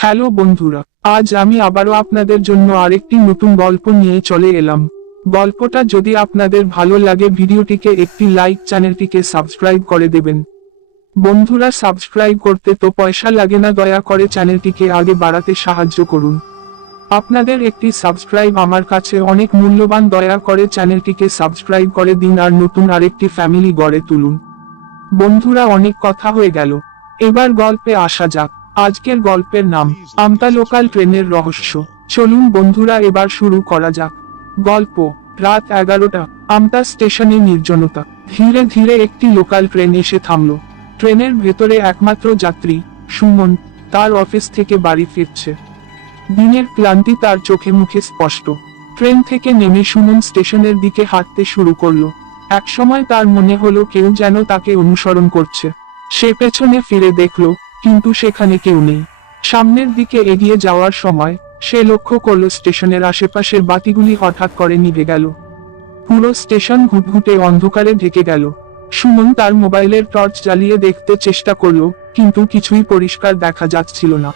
Hello বন্ধুরা, আজ আমি আবারও আপনাদের জন্য আরেকটি নতুন গল্প নিয়ে চলে এলাম। গল্পটা যদি আপনাদের ভালো লাগে ভিডিওটিকে একটি লাইক, চ্যানেলটিকে সাবস্ক্রাইব করে দেবেন। বন্ধুরা, সাবস্ক্রাইব করতে তো পয়সা লাগে না, দয়া করে চ্যানেলটিকে আগে বাড়াতে সাহায্য করুন। আপনাদের একটি সাবস্ক্রাইব আমার কাছে অনেক মূল্যবান, দয়া করে চ্যানেলটিকে সাবস্ক্রাইব করে দিন আর নতুন আরেকটি ফ্যামিলি গড়ে তুলুন। বন্ধুরা, অনেক কথা হয়ে গেল, এবার গল্পে আসা যাক। আজকের গল্পের নাম আমতা লোকাল ট্রেনের রহস্য। চলুন বন্ধুরা, এবার শুরু করা যাক গল্প। রাত 11টা, আমতা স্টেশনে নির্জনতা। ধীরে ধীরে একটি লোকাল ট্রেন এসে থামল। ট্রেনের ভেতরে একমাত্র যাত্রী সুমন, তার অফিস থেকে বাড়ি ফিরছে। দিনের ক্লান্তি তার চোখে মুখে স্পষ্ট। ট্রেন থেকে নেমে সুমন স্টেশনের দিকে হাঁটতে শুরু করলো। একসময় তার মনে হলো কেউ যেন তাকে অনুসরণ করছে। সে পেছনে ফিরে দেখল, কিন্তু সেখানে কেউ নেই। সামনের দিকে এগিয়ে যাওয়ার সময় সে লক্ষ্য করল স্টেশনের আশেপাশের বাতিগুলি হঠাৎ করে নিভে গেল। পুরো স্টেশন ঘুটঘুটে অন্ধকারে ঢেকে গেল। সুমন তার মোবাইলের টর্চ জ্বালিয়ে দেখতে চেষ্টা করল, কিন্তু কিছুই পরিষ্কার দেখা যাচ্ছিল না।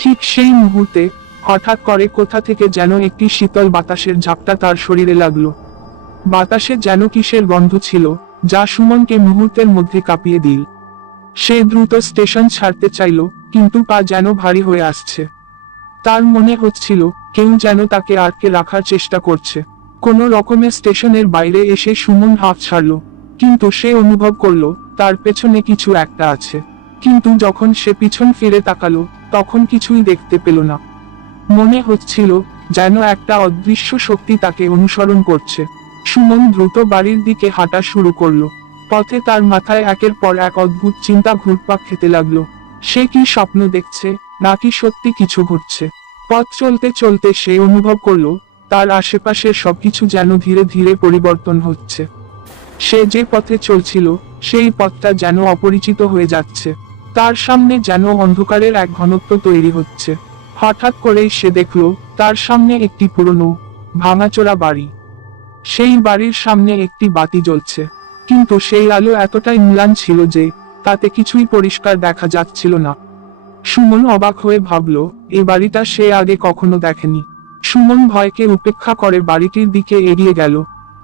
ঠিক সেই মুহূর্তে হঠাৎ করে কোথা থেকে যেন একটি শীতল বাতাসের ঝাপটা তার শরীরে লাগলো। বাতাসে যেন কিসের গন্ধ ছিল, যা সুমনকে মুহূর্তের মধ্যে কাঁপিয়ে দিল। সে দ্রুত স্টেশন ছাড়তে চাইল, কিন্তু পা যেন ভারী হয়ে আসছে। তার মনে হচ্ছিল কেউ যেন তাকে আটকে রাখার চেষ্টা করছে। কোনো রকমে স্টেশনের বাইরে এসে সুমন হাঁফ ছাড়ল, কিন্তু সে অনুভব করলো তার পেছনে কিছু একটা আছে। কিন্তু যখন সে পিছন ফিরে তাকালো, তখন কিছুই দেখতে পেল না। মনে হচ্ছিল যেন একটা অদৃশ্য শক্তি তাকে অনুসরণ করছে। সুমন দ্রুত বাড়ির দিকে হাঁটা শুরু করলো। পথে তার মাথায় একের পর এক অদ্ভুত চিন্তা ঘুরপাক খেতে লাগলো। সে কি স্বপ্ন দেখছে, নাকি সত্যি কিছু ঘটছে? পথ চলতে চলতে সে অনুভব করলো তার আশেপাশের সবকিছু যেন ধীরে ধীরে পরিবর্তন হচ্ছে। সে যে পথে চলছিল সেই পথটা যেন অপরিচিত হয়ে যাচ্ছে। তার সামনে যেন অন্ধকারের এক ঘনত্ব তৈরি হচ্ছে। হঠাৎ করেই সে দেখলো তার সামনে একটি পুরনো ভাঙাচোরা বাড়ি। সেই বাড়ির সামনে একটি বাতি জ্বলছে, কিন্তু সেই আলো এতটাই ম্লান ছিল যে তাতে কিছুই পরিষ্কার দেখা যাচ্ছিল না। সুমন অবাক হয়ে ভাবল, এই বাড়িটা সে আগে কখনো দেখেনি। সুমন ভয়কে উপেক্ষা করে বাড়িটির দিকে এগিয়ে গেল।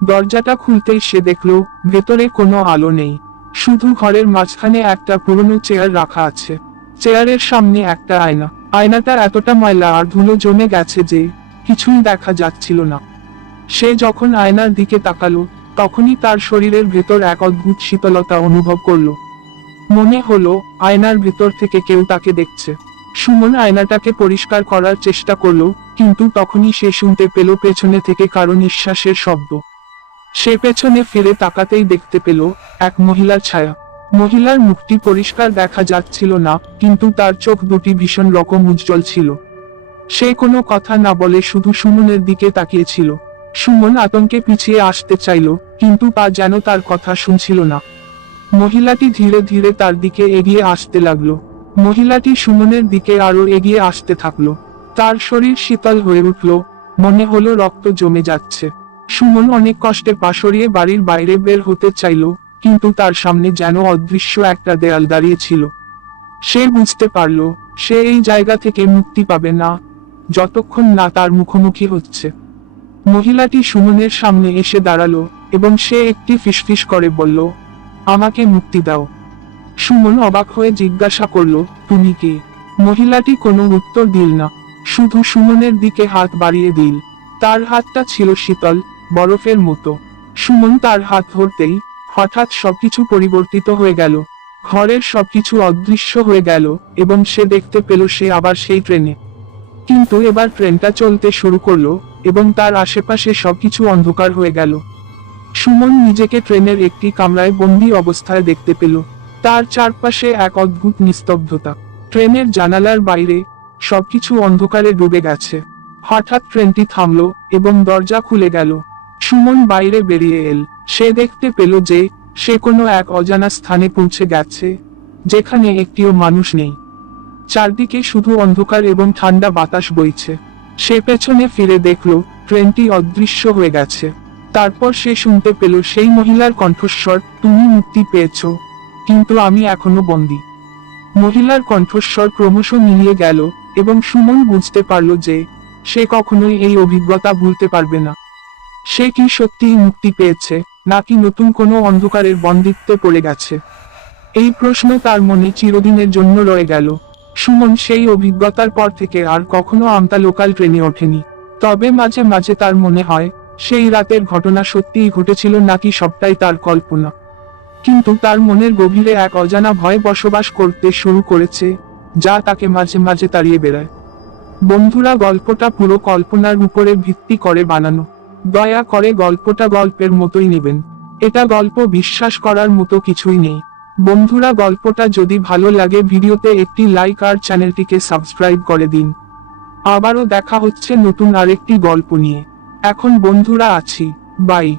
দরজাটা খুলতেই সে দেখল ভেতরে কোনো আলো নেই, শুধু ঘরের মাঝখানে একটা পুরনো চেয়ার রাখা আছে। চেয়ারের সামনে একটা আয়না। আয়নাটা এতটা ময়লা আর ধুলো জমে গেছে যে কিছুই দেখা যাচ্ছিল না। সে যখন আয়নার দিকে তাকালো, তখনই তার শরীরের ভেতর এক অদ্ভুত শীতলতা অনুভব করলো। মনে হলো আয়নার ভেতর থেকে কেউ তাকে দেখছে। সুমন আয়নাটাকে পরিষ্কার করার চেষ্টা করলো, কিন্তু তখনই সে শুনতে পেল পেছনে থেকে কারো নিঃশ্বাসের শব্দ। সে পেছনে ফিরে তাকাতেই দেখতে পেল এক মহিলার ছায়া। মহিলার মুখটি পরিষ্কার দেখা যাচ্ছিল না, কিন্তু তার চোখ দুটি ভীষণ রকম উজ্জ্বল ছিল। সে কোনো কথা না বলে শুধু সুমনের দিকে তাকিয়েছিল। সুমন আতঙ্কে পিছিয়ে আসতে চাইল, কিন্তু পা যেন তার কথা শুনছিল না। মহিলাটি ধীরে ধীরে তার দিকে এগিয়ে আসতে লাগলো। মহিলাটি সুমনের দিকে আরো এগিয়ে আসতে থাকলো। তার শরীর শীতল হয়ে উঠল, মনে হলো রক্ত জমে যাচ্ছে। সুমন অনেক কষ্টে পা সরিয়ে বাড়ির বাইরে বের হতে চাইল, কিন্তু তার সামনে যেন অদৃশ্য একটা দেয়াল দাঁড়িয়ে ছিল। সে বুঝতে পারল সে এই জায়গা থেকে মুক্তি পাবে না, যতক্ষণ না তার মুখোমুখি হচ্ছে। মহিলাটি সুমনের সামনে এসে দাঁড়ালো এবং সে একটি ফিসফিস করে বলল, আমাকে মুক্তি দাও। সুমন অবাক হয়ে জিজ্ঞাসা করলো, তুমি কে? মহিলাটি কোনো উত্তর দিল না, শুধু সুমনের দিকে হাত বাড়িয়ে দিল। তার হাতটা ছিল শীতল, বরফের মতো। সুমন তার হাত ধরতেই হঠাৎ সবকিছু পরিবর্তিত হয়ে গেল। ঘরের সবকিছু অদৃশ্য হয়ে গেল এবং সে দেখতে পেল সে আবার সেই ট্রেনে। কিন্তু এবার ট্রেনটা চলতে শুরু করলো এবং তার আশেপাশে সবকিছু অন্ধকার হয়ে গেল। সুমন নিজেকে ট্রেনের একটি কামরায় বন্দী অবস্থায় দেখতে পেল। তার চারপাশে এক অদ্ভুত নিস্তব্ধতা। ট্রেনের জানালার বাইরে সবকিছু অন্ধকারে ডুবে গেছে। হঠাৎ ট্রেনটি থামলো এবং দরজা খুলে গেল। সুমন বাইরে বেরিয়ে এল। সে দেখতে পেল যে সে কোনো এক অজানা স্থানে পৌঁছে গেছে, যেখানে একটিও মানুষ নেই। চারদিকে শুধু অন্ধকার এবং ঠান্ডা বাতাস বইছে। সে পেছনে ফিরে দেখল ট্রেনটি অদৃশ্য হয়ে গেছে। তারপর সে শুনতে পেল সেই মহিলার কণ্ঠস্বর, তুমি মুক্তি পেয়েছ, কিন্তু আমি এখনো বন্দী। মহিলার কণ্ঠস্বর ক্রমশ মিলিয়ে গেল, এবং সুমন বুঝতে পারল যে সে কখনোই এই অভিজ্ঞতা ভুলতে পারবে না। সে কি সত্যিই মুক্তি পেয়েছে, নাকি নতুন কোনো অন্ধকারের বন্দিত্বে পড়ে গেছে? এই প্রশ্ন তার মনে চিরদিনের জন্য রয়ে গেল। সুমন সেই অভিজ্ঞতার পর থেকে আর কখনো আমতা লোকাল ট্রেনে ওঠেনি। তবে মাঝে মাঝে তার মনে হয়, সেই রাতের ঘটনা সত্যিই ঘটেছিল নাকি সবটাই তার কল্পনা। কিন্তু তার মনের গভীরে এক অজানা ভয় বসবাস করতে শুরু করেছে, যা তাকে মাঝে মাঝে তাড়িয়ে বেড়ায়। বন্ধুরা, গল্পটা পুরো কল্পনার উপরে ভিত্তি করে বানানো। দয়া করে গল্পটা গল্পের মতোই নেবেন। এটা গল্প বিশ্বাস করার মতো কিছুই নেই। বন্ধুরা, গল্পটা যদি ভালো লাগে ভিডিওতে একটি লাইক আর চ্যানেলটিকে সাবস্ক্রাইব করে দিন। আবারও দেখা হচ্ছে নতুন আরেকটি গল্প নিয়ে। এখন বন্ধুরা আছি, বাই।